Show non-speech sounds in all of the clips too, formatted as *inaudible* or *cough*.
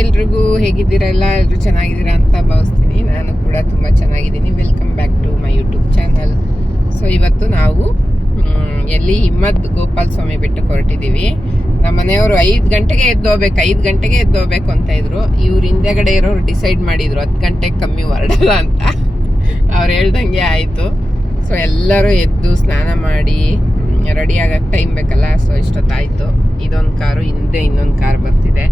ಎಲ್ರಿಗೂ ಹೇಗಿದ್ದೀರಾ? ಎಲ್ಲ ಎಲ್ಲರೂ ಚೆನ್ನಾಗಿದ್ದೀರಾ ಅಂತ ಭಾವಿಸ್ತೀನಿ. ನಾನು ಕೂಡ ತುಂಬ ಚೆನ್ನಾಗಿದ್ದೀನಿ. Welcome back to my YouTube channel so ಇವತ್ತು ನಾವು ಎಲ್ಲಿ ಹಿಮ್ಮದ್ ಗೋಪಾಲ ಸ್ವಾಮಿ ಬೆಟ್ಟಕ್ಕೆ ಹೊರಟಿದ್ದೀವಿ. ನಮ್ಮ ಮನೆಯವರು ಐದು ಗಂಟೆಗೆ ಎದ್ದೋಗ್ಬೇಕು, ಐದು ಗಂಟೆಗೆ ಎದ್ದೋಗ್ಬೇಕು ಅಂತ ಇದ್ರು. ಇವ್ರು ಹಿಂದೆಗಡೆ ಇರೋರು ಡಿಸೈಡ್ ಮಾಡಿದ್ರು, ಹತ್ತು ಗಂಟೆಗೆ ಕಮ್ಮಿ ಹೊರಡಲ್ಲ ಅಂತ. ಅವ್ರು ಹೇಳ್ದಂಗೆ ಆಯಿತು. ಸೊ ಎಲ್ಲರೂ ಎದ್ದು ಸ್ನಾನ ಮಾಡಿ ರೆಡಿ ಆಗಕ್ಕೆ ಟೈಮ್ ಬೇಕಲ್ಲ. ಸೊ ಇಷ್ಟೊತ್ತಾಯಿತು ಇದೊಂದು ಕಾರು ಹಿಂದೆ ಇನ್ನೊಂದು ಕಾರ್ ಬರ್ತಿದೆ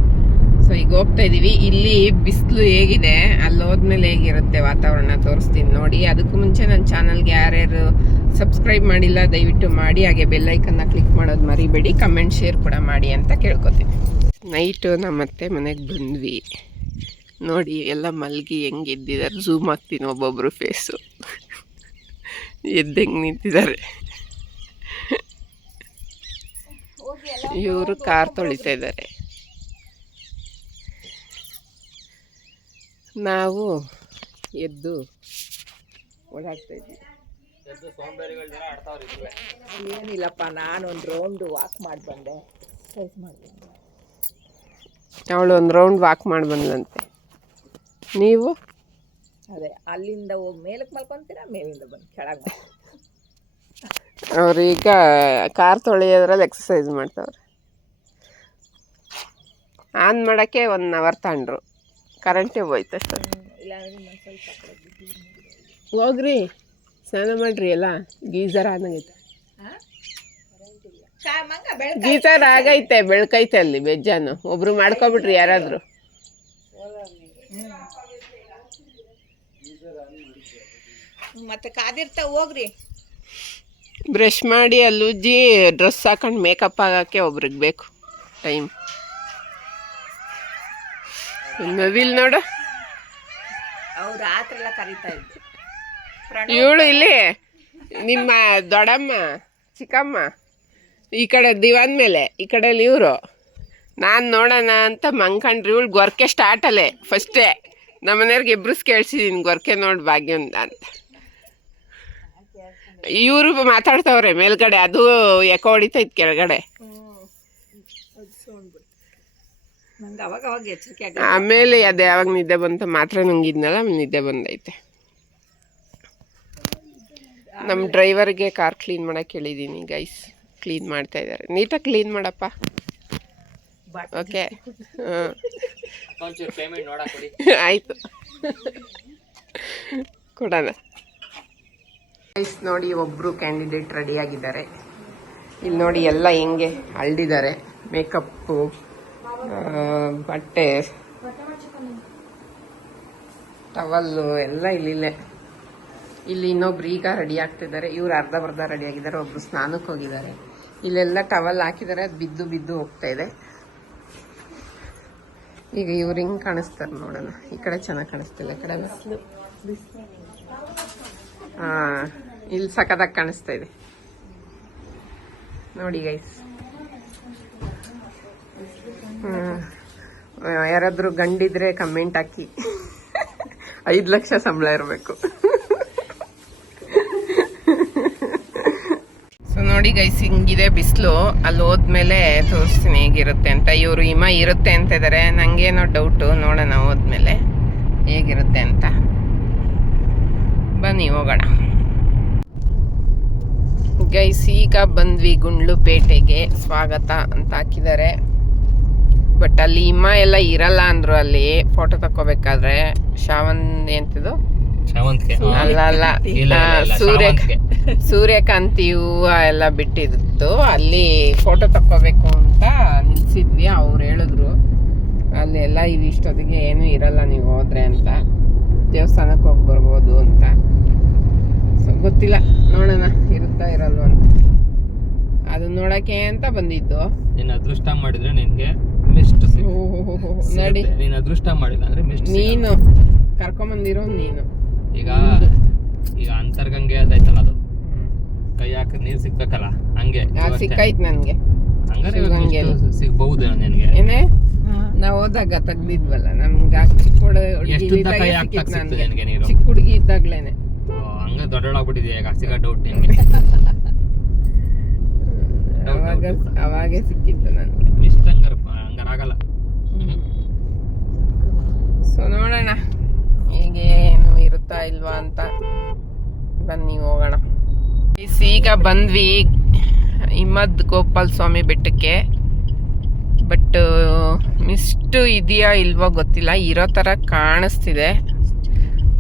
ಸೊ ಈಗ ಹೋಗ್ತಾ ಇದೀವಿ. ಇಲ್ಲಿ ಬಿಸಿಲು ಹೇಗಿದೆ. ಅಲ್ಲಿ ಹೋದ್ಮೇಲೆ ಹೇಗಿರುತ್ತೆ ವಾತಾವರಣ ತೋರಿಸ್ತೀನಿ ನೋಡಿ. ಅದಕ್ಕೂ ಮುಂಚೆ ನನ್ನ ಚಾನಲ್ಗೆ ಯಾರ್ಯಾರು ಸಬ್ಸ್ಕ್ರೈಬ್ ಮಾಡಿಲ್ಲ, ದಯವಿಟ್ಟು ಮಾಡಿ. ಹಾಗೆ ಬೆಲ್ಲೈಕನ್ನ ಕ್ಲಿಕ್ ಮಾಡೋದು ಮರಿಬೇಡಿ. ಕಮೆಂಟ್, ಶೇರ್ ಕೂಡ ಮಾಡಿ ಅಂತ ಕೇಳ್ಕೊತೀನಿ. ನೈಟು ನಮ್ಮ ಅತ್ತೆ ಮನೆಗೆ ಬಂದ್ವಿ. ನೋಡಿ, ಎಲ್ಲ ಮಲ್ಗಿ ಹೆಂಗೆ ಎದ್ದಿದ್ದಾರೆ ಝೂಮ್ ಹಾಕ್ತೀನಿ ಒಬ್ಬೊಬ್ಬರು ಫೇಸು. ಎದ್ದು ಹೆಂಗೆ ನಿಂತಿದ್ದಾರೆ. ಇವರು ಕಾರ್ ತೊಳಿತಾ ಇದ್ದಾರೆ. ನಾವು ಎದ್ದು ಓಡಾಡ್ತಾ ಇದ್ವಿ ಏನಿಲ್ಲಪ್ಪ ನಾನು ಒಂದು ರೌಂಡ್ ವಾಕ್ ಮಾಡಿ ಬಂದೆ. ಎಕ್ಸಸೈಸ್ ಮಾಡಿ ಅವಳು ಒಂದು ರೌಂಡ್ ವಾಕ್ ಮಾಡಿ ಬಂದ್ಲಂತೆ ನೀವು? ಅದೇ ಅಲ್ಲಿಂದ ಹೋಗಿ ಮೇಲಕ್ಕೆ ಮಲ್ಕೊಂತೀರಾ ಮೇಲಿಂದ ಬಂದು ಕೆಳಗೆ ಅವ್ರೀಗ ಕಾರ್ ತೊಳೆಯೋದ್ರಲ್ಲಿ ಎಕ್ಸಸೈಸ್ ಮಾಡ್ತಾವ್ರೆ. ಆನ್ ಮಾಡೋಕ್ಕೆ ಒನ್ ಅವರ್ ತಗೊಂಡ್ರು. ಕರೆಂಟೇ ಹೋಯ್ತು ಅಷ್ಟೇ. ಹೋಗ್ರಿ ಸ್ನಾನ ಮಾಡ್ರಿ ಎಲ್ಲ. ಗೀಸರ್ ಆದಂಗೈತೆ. ಗೀಸರ್ ಆಗೈತೆ ಬೆಳ್ಕೈತೆ ಅಲ್ಲಿ ಬೆಜ್ಜಾನು ಒಬ್ರು ಮಾಡ್ಕೊಬಿಟ್ರಿ ಯಾರಾದ್ರು. ಮತ್ತೆ ಕಾದಿರ್ತಾ ಹೋಗ್ರಿ. ಬ್ರಷ್ ಮಾಡಿ ಅಲ್ಲಿ ಉಜ್ಜಿ ಡ್ರೆಸ್ ಹಾಕೊಂಡು ಮೇಕಪ್ ಆಗೋಕ್ಕೆ ಒಬ್ರಿಗೆ ಬೇಕು. ಟೈಮ್ ನವಿಲ್ ನೋಡು. ಅವ್ರು ಆತ್ರೆಲ್ಲ ಕರಿತಾ ಇದ್ರು. ಇವಳು ಇಲ್ಲಿ ನಿಮ್ಮ ದೊಡ್ಡಮ್ಮ ಚಿಕ್ಕಮ್ಮ ಈ ಕಡೆ ದಿವಾನ್ ಮೇಲೆ ಈ ಕಡೆಯಲ್ಲಿ ಇವರು. ನಾನು ನೋಡೋಣ ಅಂತ ಮಂಕಂಡ್ರಿ ಇವಳು ಗೊರ್ಕೆ ಸ್ಟಾರ್ಟ್ ಅಲ್ಲೇ. ಫಸ್ಟೇ ನಮ್ಮ ಮನೆಯವ್ರಿಗೆ ಇಬ್ರು ಕೇಳಿಸಿದೀನಿ ಗೊರ್ಕೆ ನೋಡಿ ಭಾಗ್ಯ ಅಂತ. ಇವರು ಮಾತಾಡ್ತಾವ್ರೆ ಮೇಲ್ಗಡೆ ಅದು ಎಕೋ ಹೊಡಿತೈತೆ ಕೆಳಗಡೆ ನಂಗೆ ಅವಾಗ ಅವಾಗ ಎಚ್ಚರಿಕೆ ಆಗ ಆಮೇಲೆ ಅದೇ ಯಾವಾಗ ನಿದ್ದೆ ಬಂತು ಮಾತ್ರ ನುಂಗಿದ್ನಲ್ಲ ಆಮೇಲೆ ನಿದ್ದೆ ಬಂದೈತೆ. ನಮ್ಮ ಡ್ರೈವರ್ಗೆ ಕಾರ್ ಕ್ಲೀನ್ ಮಾಡಕ್ಕೆ ಹೇಳಿದ್ದೀನಿ ಗೈಸ್. ಕ್ಲೀನ್ ಮಾಡ್ತಾ ಇದ್ದಾರೆ. ನೀಟಾಗಿ ಕ್ಲೀನ್ ಮಾಡಪ್ಪ. ಓಕೆ. ಆಯಿತು. ಕೊಡೋಣ. ಗೈಸ್ ನೋಡಿ ಒಬ್ಬರು ಕ್ಯಾಂಡಿಡೇಟ್ ರೆಡಿಯಾಗಿದ್ದಾರೆ ಇಲ್ಲಿ ನೋಡಿ ಎಲ್ಲ ಹೆಂಗೆ ಅಳ್ದಿದ್ದಾರೆ. ಮೇಕಪ್ಪು. ಬಟ್ಟೆ. ಟವಲ್ಲು, ಎಲ್ಲ ಇಲ್ಲಿಲ್ಲೇ. ಇಲ್ಲಿ ಇನ್ನೊಬ್ರು ಈಗ ರೆಡಿ ಆಗ್ತಿದ್ದಾರೆ. ಇವ್ರು ಅರ್ಧ ಬರ್ಧ ರೆಡಿ ಆಗಿದ್ದಾರೆ. ಒಬ್ರು ಸ್ನಾನಕ್ಕೆ ಹೋಗಿದ್ದಾರೆ. ಇಲ್ಲೆಲ್ಲ ಟವಲ್ ಹಾಕಿದ್ದಾರೆ. ಅದು ಬಿದ್ದು ಬಿದ್ದು ಹೋಗ್ತಾ ಇದೆ. ಈಗ ಇವ್ರು ಹಿಂಗೆ ಕಾಣಿಸ್ತಾರೆ ನೋಡೋಣ. ಈ ಕಡೆ ಚೆನ್ನಾಗಿ ಕಾಣಿಸ್ತಿಲ್ಲ, ಈ ಕಡೆ ಹಾ, ಇಲ್ಲಿ ಸಖತ್ತಾಗಿ ಕಾಣಿಸ್ತಾ ಇದೆ. ನೋಡಿ ಗೈಸ್ ಯಾರಾದ್ರೂ ಗಂಡಿದ್ರೆ ಕಮೆಂಟ್ ಹಾಕಿ. ಐದು ಲಕ್ಷ ಸಂಬಳ ಇರಬೇಕು. ಸೊ ನೋಡಿ ಗೈಸ್ ಹಿಂಗಿದೆ ಬಿಸಿಲು. ಅಲ್ಲಿ ಹೋದ್ಮೇಲೆ ತೋರಿಸ್ತೀನಿ ಹೇಗಿರುತ್ತೆ ಅಂತ. ಇವರು ಹಿಮ ಇರುತ್ತೆ ಅಂತ ಇದ್ದಾರೆ ನಂಗೇನೋ ಡೌಟು ನೋಡೋಣ ಹೋದ್ಮೇಲೆ ಹೇಗಿರುತ್ತೆ ಅಂತ. ಬನ್ನಿ, ಹೋಗೋಣ. ಗೈಸ್ ಈಗ ಬಂದ್ವಿ ಗುಂಡ್ಲುಪೇಟೆಗೆ. ಸ್ವಾಗತ ಅಂತ ಹಾಕಿದ್ದಾರೆ. ಬಟ್ ಅಲ್ಲಿ ಹಿಮ ಎಲ್ಲ ಇರಲ್ಲ ಅಂದ್ರು ಅಲ್ಲಿ ಫೋಟೋ ತಕ್ಕೋಬೇಕಾದ್ರೆ ಶಾವನ್ ಎಂತಿದು? ಅಲ್ಲ ಅಲ್ಲ. ಸೂರ್ಯ ಸೂರ್ಯಕಾಂತಿ ಹೂವ ಎಲ್ಲ ಬಿಟ್ಟಿತ್ತು ಅಲ್ಲಿ ಫೋಟೋ ತಕ್ಕೋಬೇಕು ಅಂತ ಅನ್ಸಿದ್ವಿ ಅವ್ರು ಹೇಳಿದ್ರು. ಅಲ್ಲಿ ಎಲ್ಲ ಇದು ಇಷ್ಟೊತ್ತಿಗೆ ಏನೂ ಇರಲ್ಲ ನೀವು ಹೋದ್ರೆ ಅಂತ. ದೇವಸ್ಥಾನಕ್ಕೆ ಹೋಗಿ ಬರ್ಬೋದು ಅಂತ. ಸೊ ಗೊತ್ತಿಲ್ಲ. ನೋಡೋಣ ಇರುತ್ತಾ ಇರಲ್ವ ಅಂತ. ಅದನ್ನ ನೋಡಕ್ಕೆ ಅಂತ ಬಂದಿದ್ದು. ನೀನು ಅದೃಷ್ಟ ಮಾಡಿದ್ರೆ ನಿನ್ಗೆ. ಮಿಸ್ಟ್ ನಡಿ. ನೀನ್ ಅದೃಷ್ಟ ಮಾಡಿಲ್ಲ ಅಂದ್ರೆ ಮಿಸ್ಟ್ ನೀನು. ಕರ್ಕೊಂಬಂದಿರೋ ನೀನು. ಈಗ ಈಗ ಅಂತರ್ಗಂಗೆ ಅದೈತಲ್ಲ ಅದು. ಕೈ ಹಾಕಿ ನೀರ್ ಸಿಗ್ಬೇಕಲ್ಲ ಹಂಗೆ ಸಿಕ್ಕಾಯ್ತು ನನಗೆ. ಹಂಗಾರೆ ಸಿಗ್ಬಹುದು ನನಗೆ? ಏನೇ? ನಾವು ಹೋದಾಗ ತೆಗ್ದಿದ್ವಲ್ಲ ನಮ್ಗೆ ಚಿಕ್ಕ ಹುಡುಗ- ಚಿಕ್ಕ ಹುಡುಗಿ ಇದ್ದಾಗ್ಲೇನೆ. ಓ, ಹಂಗ ದೊಡ್ಡೋಳಾಗ್ಬಿಟ್ಟಿದೆ ಈಗ? ಸಿಗ ಡೌಟ್ ನಿಮಗೆ ಅವಾಗ. ಅವಾಗೆ ಸಿಕ್ಕಿತ್ತು ನನಗೆ. ಆಗಲ್ಲ. ಸೊ ನೋಡೋಣ. ಹೀಗೆ ಏನು ಇರುತ್ತಾ ಇಲ್ವಾ ಅಂತ. ಬನ್ನಿ ಹೋಗೋಣ. ಈಗ ಬಂದ್ವಿ ಹಿಮ್ಮದ್ ಗೋಪಾಲ್ ಸ್ವಾಮಿ ಬೆಟ್ಟಕ್ಕೆ. ಬಟ್ ಮಿಸ್ಟು ಇದೆಯಾ ಇಲ್ವೋ ಗೊತ್ತಿಲ್ಲ. ಇರೋ ಥರ ಕಾಣಿಸ್ತಿದೆ.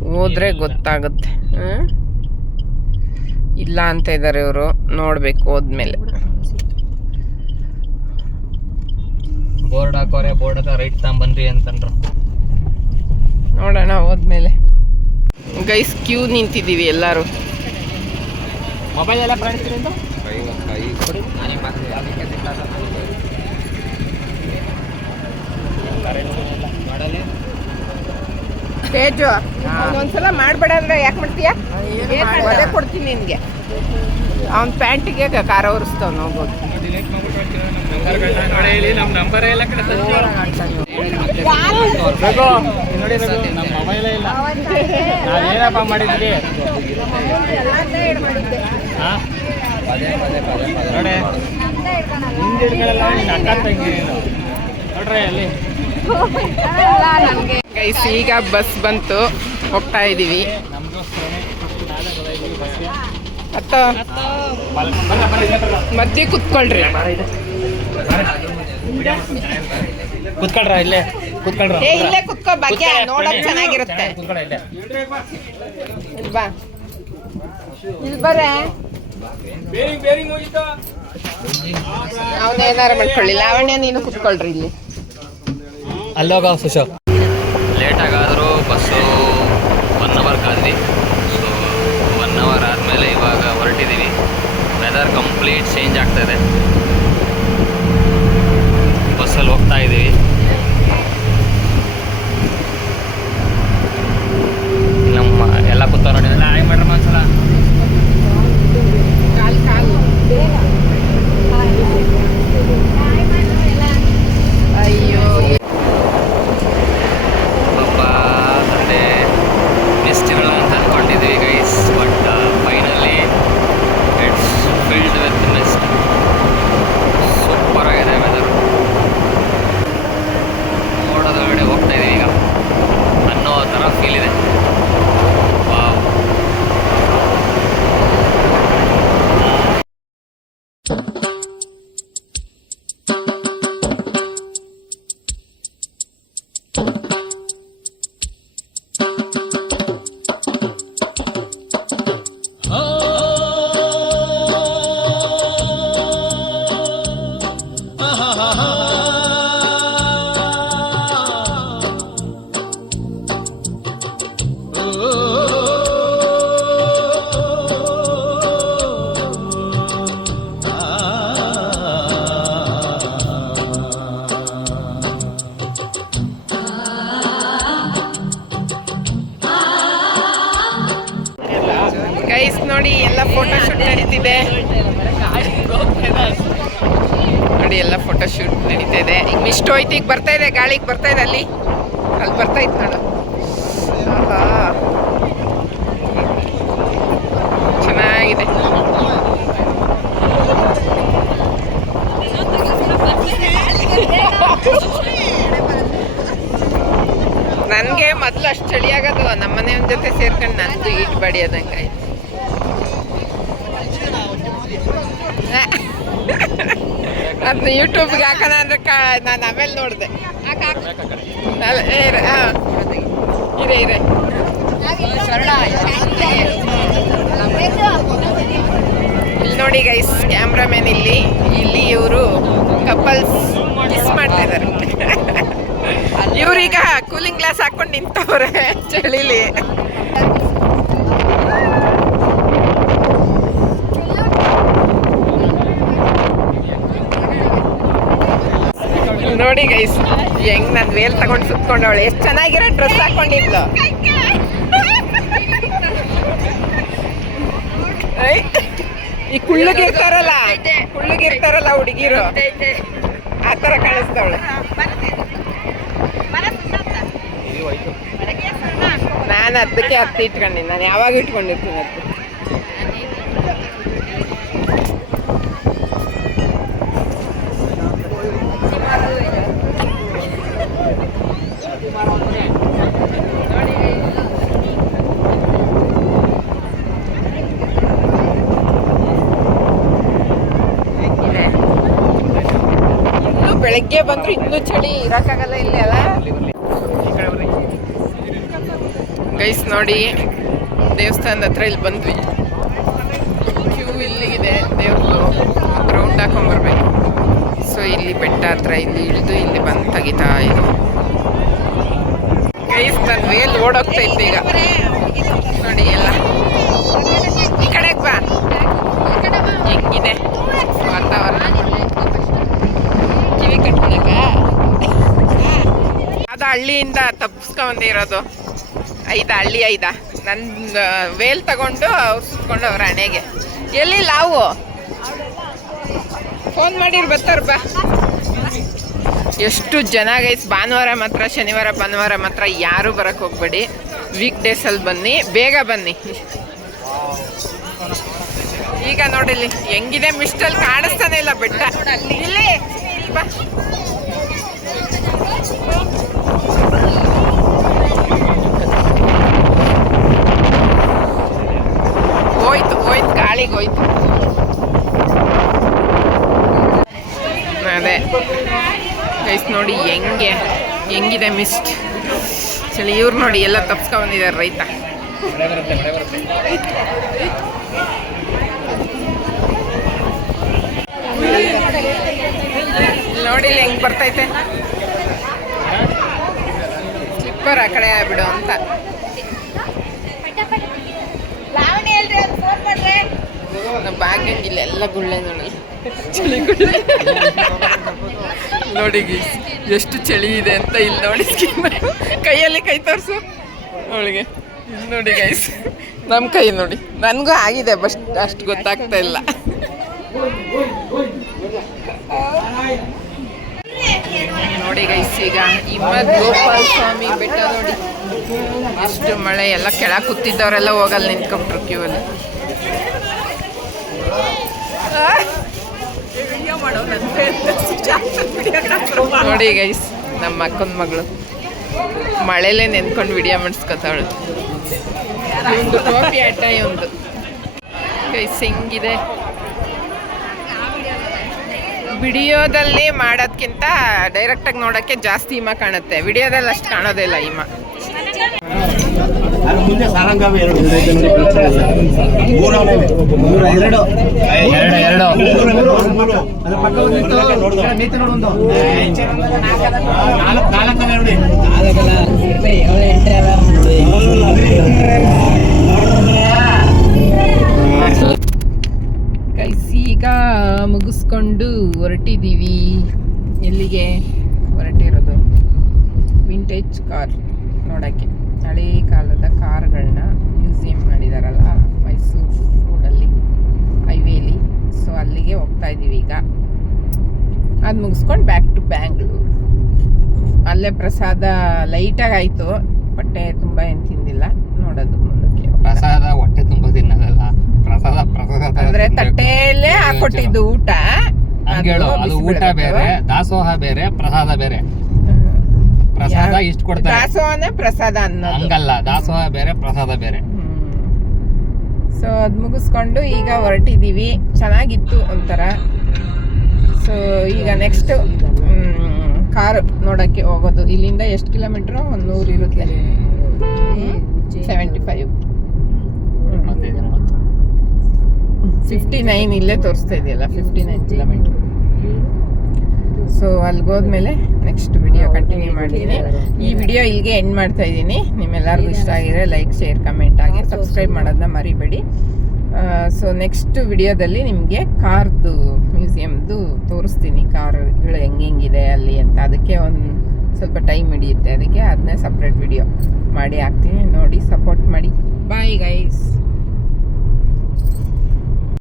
ಹೋದ್ರೆ ಗೊತ್ತಾಗುತ್ತೆ. ಇಲ್ಲ ಅಂತ ಇದ್ದಾರೆ ಇವರು. ನೋಡಬೇಕು ಹೋದ್ಮೇಲೆ. ಬೋರ್ಡ್ ಹಾಕೋರೆ ಬೋರ್ಡ್ ಹತ್ರ ರೈಟ್ ತಗೊಂಬನ್ರಿ ಅಂತಂದ್ರು. ನೋಡೋಣ ಹೋದ್ಮೇಲೆ. ಗೈಸ್ ಕ್ಯೂ ನಿಂತಿದ್ದೀವಿ ಎಲ್ಲರೂ. ಮೊಬೈಲ್ ಎಲ್ಲ ಫ್ರೆಂಡ್ಸ್ ಪೇಜು ಒಂದ್ಸಲ ಮಾಡ್ಬೇಡ ಅಂದ್ರೆ ಯಾಕೆ ಮಾಡ್ತೀಯಾ? ಅದೇ ಕೊಡ್ತೀನಿ ನಿನ್ಗೆ. ಅವ್ನ ಪ್ಯಾಂಟಿಗೆ ಕಾರ್ ಉರಿಸ್ತಾವ್ ನೋಡ್ಬೋದು ನಮ್ಮ ನಂಬರೇ ಇಲ್ಲ ಕಡೆ ನೋಡಿ ನಮ್ಮ ಮೊಬೈಲೇ ಇಲ್ಲ. ನಾವೇನಪ್ಪ ಮಾಡಿದ್ವಿ? ಹಾ? ನೋಡಿ ಹಿಂದೆ ಹಿಡ್ಕೊಳ್ಳಲ್ಲ ನಿನ್ನ ಅಕ್ಕ ತಂಗಿ ನೀನು. ನೋಡ್ರಿ ಅಲ್ಲಿ. ಗೈಸ್ ಈಗ ಬಸ್ ಬಂತು. ಹೋಗ್ತಾ ಬಸ್ಗೆ ಅತ್ತ. ಮಧ್ಯೆ ಕುತ್ಕೊಳ್ರಿ. ಕುತ್ಕೊಳ್ರ ಇಲ್ಲೇ ಕುತ್ಕೊಳ್ರ. ಏ ಇಲ್ಲೇ ಕುತ್ಕೋ ಬಗ್ಗೆ ನೋಡಕ್ ಚೆನ್ನಾಗಿರುತ್ತೆ. ಕುತ್ಕೊಳ ಇಲ್ಲೇ. ಇಲ್ವಾ ಇಲ್ಲಿ ಬರೇ ಅವನೇನಾರ ಮಾಡ್ಕೊಳ್ಳಿ ಲಾವಣ್ಯ ನೀನು ಕುತ್ಕೊಳ್ರಿ ಇಲ್ಲಿ. ಅಲ್ಲೋಗ ಸುಶೋ. ಲೇಟಾಗಾದರೂ ಬಸ್ಸು ಒನ್ ಅವರ್ ಕಾದ್ವಿ. ಸೊ ಒನ್ ಅವರ್ ಆದಮೇಲೆ ಇವಾಗ ಹೊರಟಿದ್ದೀವಿ ವೆದರ್ ಕಂಪ್ಲೀಟ್ ಚೇಂಜ್ ಆಗ್ತಾಯಿದೆ ಬಸ್ಸಲ್ಲಿ ಹೋಗ್ತಾ ನೋಡಿ ಎಲ್ಲ ಫೋಟೋ ಶೂಟ್ ನಡೀತಿದೆ. ನೋಡಿ, ಎಲ್ಲ ಫೋಟೋಶೂಟ್ ನಡೀತಾ ಇದೆ. ಈಗ ಮಿಸ್ಟ್ ಹೋಯ್ತು, ಈಗ ಬರ್ತಾ ಇದೆ ಗಾಳಿಗೆ ಬರ್ತಾ ಇದೆ ಅಲ್ಲಿ. ಅಲ್ಲಿ ಬರ್ತಾ ಇತ್ತು ನೋಡು. ಚೆನ್ನಾಗಿದೆ. ನನಗೆ ಮೊದಲು ಅಷ್ಟು ಚಳಿ ಆಗೋದು ನಮ್ಮ ಮನೆಯವನ ಜೊತೆ ಸೇರ್ಕೊಂಡು ನಂದು ಈಟ್ ಬಡಿಯೋದಂಗೆ ಆಯ್ತು *laughs* ಅದನ್ನ ಯೂಟ್ಯೂಬ್ಗೆ ಹಾಕೋಣ ಅಂದ್ರೆ ಕಾ ನಾನು ಆಮೇಲೆ ನೋಡಿದೆ. ಇರೆ ಇರೆ ಇಲ್ಲಿ ನೋಡಿ ಗೈಸ್ ಕ್ಯಾಮ್ರಾಮನ್ ಇಲ್ಲಿ. ಇಲ್ಲಿ ಇವರು ಕಪಲ್ಸ್ ಮಿಸ್ ಮಾಡ್ತಾ ಇದ್ದಾರೆ ಇವ್ರೀಗ ಕೂಲಿಂಗ್ ಗ್ಲಾಸ್ ಹಾಕೊಂಡು ನಿಂತವ್ರೆ ಚಳಿಲಿ ಇಲ್ಲಿ ನೋಡಿ ಗೈಸ್ ಹೆಂಗ್ ನನ್ ವೇಲ್ ತಗೊಂಡು ಸುತ್ಕೊಂಡವಳು. ಎಷ್ಟು ಚೆನ್ನಾಗಿರೋ ಡ್ರೆಸ್ ಹಾಕೊಂಡಿದ್ಲು. ಈ ಕುಳ್ಳಗಿರ್ತಾರಲ್ಲ ಕುಳ್ಳಗಿರ್ತಾರಲ್ಲ ಹುಡುಗಿರು. ಆ ಥರ ಕಾಣಿಸ್ತವಳೆ. ನಾನು ಅದಕ್ಕೆ ಹತ್ತಿ ಇಟ್ಕೊಂಡಿನಿ ನಾನು ಯಾವಾಗ ಇಟ್ಕೊಂಡಿರ್ತೀನಿ ಅದು ಬೆಳಗ್ಗೆ ಬಂದ್ರು ಇನ್ನೂ ಚಳಿ ಇರಕ್ಕಾಗಲ್ಲ ಇಲ್ಲಿ ಅಲ್ಲ. ಗೈಸ್ ನೋಡಿ ದೇವಸ್ಥಾನದ ಹತ್ರ ಇಲ್ಲಿ ಬಂದ್ವಿ. ಕ್ಯೂ ಇಲ್ಲಿಗಿದೆ ದೇವ್ರದ್ದು ರೌಂಡ್ ಹಾಕೊಂಡ್ಬರ್ಬೇಕು ಸೊ ಇಲ್ಲಿ ಬೆಟ್ಟ ಹತ್ರ ಇಲ್ಲಿ ಇಳಿದು ಇಲ್ಲಿ ಬಂದು ತೆಗಿತಾ ಇದು ಗೈಸ್ ನನ್ನ ವೇಲ್ ಓಡೋಗ್ತಾ ಇತ್ತು ಈಗ. ನೋಡಿ ಎಲ್ಲ. ಈ ಕಡೆಗೆ ಬಾ. ಹೆಂಗಿದೆ ವಾತಾವರಣ ಕಿವಿ ಕಟ್ಕೊಳಕ? ಅದು ಹಳ್ಳಿಯಿಂದ ತಪ್ಪಿಸ್ಕೊಂಡಿರೋದು ಐದ, ಹಳ್ಳಿ ಐದ. ನನ್ನ ವೇಲ್ ತಗೊಂಡು ಅವ್ರು ಸುತ್ಕೊಂಡು ಅವ್ರ ಹಣೆಗೆ. ಎಲ್ಲಿ ಲಾವು? ಫೋನ್ ಮಾಡಿರ್, ಬರ್ತಾರ ಬಾ. ಎಷ್ಟು ಜನ ಗೈಸ್, ಭಾನುವಾರ ಮಾತ್ರ, ಶನಿವಾರ, ಭಾನುವಾರ ಮಾತ್ರ ಯಾರು ಬರಕ್ಕೆ ಹೋಗ್ಬೇಡಿ. ವೀಕ್ ಡೇಸಲ್ಲಿ ಬನ್ನಿ, ಬೇಗ ಬನ್ನಿ. ಈಗ ನೋಡಿಲ್ಲಿ ಹೆಂಗಿದೆ ಮಿಸ್ಟಲ್ಲಿ ಕಾಣಿಸ್ತಾನೆ ಇಲ್ಲ ಬೆಟ್ಟ. ಇಲ್ಲಿ ಹೋಯ್ತು ಹೋಯ್ತು, ಗಾಳಿಗೆ ಹೋಯ್ತು. ಅದೇ. ಗೈಸ್ ನೋಡಿ ಹೆಂಗೆ, ಹೆಂಗಿದೆ ಮಿಸ್ಟ್ ಚಳಿ, ಇವ್ರು ನೋಡಿ ಎಲ್ಲ ತಪ್ಸ್ಕೊಂಬಂದಿದ್ದಾರೆ ರೈತ. ಮಳೆ ಬರುತ್ತೆ ಮಳೆ ಬರುತ್ತೆ ಇಲ್ಲಿ ನೋಡಿ ಇಲ್ಲಿ ಹೆಂಗ್ ಬರ್ತೈತೆ. ಸ್ಲಿಪ್ಪರ್ ಆ ಕಡೆ ಬಿಡು ಅಂತ. ಲಾವಣಿ ಹೇಳ್ರಿ ಅದು ಫೋನ್ ಮಾಡ್ರಿ ನಮ್ಮ ಭಾಗ್ಯ ಎಲ್ಲ ಗುಳ್ಳೆ ನೋಡಿ. ಚಳಿ ಗುಳ್ಳೆ. ನೋಡಿ ಗೀಸ್ ಎಷ್ಟು ಚಳಿ ಇದೆ ಅಂತ ಇಲ್ಲಿ ನೋಡಿ ಸ್ಕಿನ್ ಕೈಯಲ್ಲಿ ಕೈ ತೋರಿಸು. ಅವಳಿಗೆ. ಇಲ್ಲಿ ನೋಡಿ ಗೈಸ್ ನಮ್ಮ ಕೈ ನೋಡಿ. ನನಗೂ ಆಗಿದೆ ಬಸ್ ಅಷ್ಟು ಗೊತ್ತಾಗ್ತಾ ಇಲ್ಲ. ನೋಡಿ ಗೈಸ್ ಈಗ ಇಮ್ಮ ಗೋಪಾಲ್ ಸ್ವಾಮಿ ಬೆಟ್ಟ ನೋಡಿ. ಅಷ್ಟು ಮಳೆ, ಎಲ್ಲ ಕೆಳ ಕೂತಿದ್ದವರೆಲ್ಲ ಹೋಗಲ್ಲ ನಿಂತ್ಕೊಂಡ್ರು ಕ್ಯೂ ಅಲ್ಲಿ ನೋಡಿ ಗೈಸ್ ನಮ್ಮ ಅಕ್ಕನ ಮಗಳು. ಮಳೆಲೇ ನೆನ್ಕೊಂಡು ವಿಡಿಯೋ ಮಾಡಿಸ್ಕೊತಾವಳು. ಒಂದು ಟೋಪಿ ಆಟ ಒಂದು? ಗೈಸ್ ಹಿಂಗಿದೆ? ವಿಡಿಯೋದಲ್ಲಿ ಮಾಡೋದ್ಕಿಂತ ಡೈರೆಕ್ಟಾಗಿ ನೋಡೋಕ್ಕೆ ಜಾಸ್ತಿ ಹಿಮ ಕಾಣುತ್ತೆ. ವಿಡಿಯೋದಲ್ಲಿ ಅಷ್ಟು ಕಾಣೋದೇ ಇಲ್ಲ ಹಿಮ. ಈಗ ಮುಗಿಸ್ಕೊಂಡು ಹೊರಟಿದ್ದೀವಿ. ಎಲ್ಲಿಗೆ? ಹೊರಟಿರೋದು. ವಿಂಟೇಜ್ ಕಾರ್ ನೋಡೋಕ್ಕೆ. ಹಳೆ ಕಾಲದ ಕಾರ್ಗಳನ್ನ ಮ್ಯೂಸಿಯಂ ಮಾಡಿದಾರಲ್ಲ, ಮೈಸೂರು ರೋಡಲ್ಲಿ, ಹೈವೇಲಿ. ಸೊ ಅಲ್ಲಿಗೆ ಹೋಗ್ತಾ ಇದ್ದೀವಿ ಈಗ. ಅದು ಮುಗಿಸ್ಕೊಂಡು ಬ್ಯಾಕ್ ಟು ಬ್ಯಾಂಗ್ಳೂರು ಅಲ್ಲೇ ಪ್ರಸಾದ ಲೈಟಾಗಿ ಆಯಿತು, ಬಟ್ಟೆ ತುಂಬ ಏನು ತಿಂದಿಲ್ಲ, ನೋಡೋದು ಮುಂದಕ್ಕೆ ಪ್ರಸಾದ ಪ್ರಸಾದ ಪ್ರಸಾದ ತರ ಅಂದ್ರೆ ತಿನ್ಬೇಕು. ತಟ್ಟೆಯಲ್ಲೇ ಹಾಕೊಟ್ಟಿದ್ದು ಊಟ. ಹಂಗ್ ಹೇಳು ಅದು ಊಟ ಬೇರೆ. ದಾಸೋಹ ಬೇರೆ ಪ್ರಸಾದ ಬೇರೆ. ಪ್ರಸಾದ ಯಾ- ಇಷ್ಟು ಕೊಡ್ತಾರೆ. ದಾಸೋಹನೇ ಪ್ರಸಾದ ಅನ್ನೋದು. ಹಂಗಲ್ಲ ದಾಸೋಹ ಬೇರೆ ಪ್ರಸಾದ ಬೇರೆ. ಸೊ ಅದು ಮುಗಿಸ್ಕೊಂಡು ಈಗ ಹೊರಟಿದೀವಿ. ಚೆನ್ನಾಗಿತ್ತು ಒಂಥರ. ಸೊ ಈಗ ನೆಕ್ಸ್ಟ್ ಕಾರ್ ನೋಡಕ್ಕೆ ಹೋಗೋದು. ಇಲ್ಲಿಂದ ಎಷ್ಟು ಕಿಲೋಮೀಟರ್? ಒಂದು ನೂರು ಇರುತ್ತೆ. ಸೆವೆಂಟಿ ಫೈವ್ ಫಿಫ್ಟಿ ನೈನ್ ಇಲ್ಲೇ ತೋರಿಸ್ತಾ ಇದೆಯಲ್ಲ ಫಿಫ್ಟಿ ನೈನ್ ಕಿಲೋಮೀಟರ್ ಸೊ ಅಲ್ಲಿಗೆ ಹೋದ್ಮೇಲೆ ನೆಕ್ಸ್ಟ್ ವಿಡಿಯೋ ಕಂಟಿನ್ಯೂ ಮಾಡ್ತೀನಿ. ಈ ವಿಡಿಯೋ ಇಲ್ಲಿಗೆ ಎಂಡ್ ಮಾಡ್ತಾ ಇದ್ದೀನಿ ನಿಮ್ಮೆಲ್ಲರಿಗೂ ಇಷ್ಟ ಆಗಿದ್ರೆ ಲೈಕ್ ಶೇರ್ ಕಮೆಂಟ್ ಆಗಿ ಸಬ್ಸ್ಕ್ರೈಬ್ ಮಾಡೋದನ್ನ ಮರಿಬೇಡಿ. ಸೊ ನೆಕ್ಸ್ಟ್ ವಿಡಿಯೋದಲ್ಲಿ ನಿಮಗೆ ಕಾರ್ದು ಮ್ಯೂಸಿಯಮ್ದು ತೋರಿಸ್ತೀನಿ. ಕಾರ್ಗಳು ಹೆಂಗೆ ಹೆಂಗಿದೆ ಅಲ್ಲಿ ಅಂತ. ಅದಕ್ಕೆ ಒಂದು ಸ್ವಲ್ಪ ಟೈಮ್ ಹಿಡಿಯುತ್ತೆ. ಅದಕ್ಕೆ ಅದನ್ನೇ ಸಪ್ರೇಟ್ ವಿಡಿಯೋ ಮಾಡಿ ಹಾಕ್ತೀನಿ. ನೋಡಿ ಸಪೋರ್ಟ್ ಮಾಡಿ. Bye guys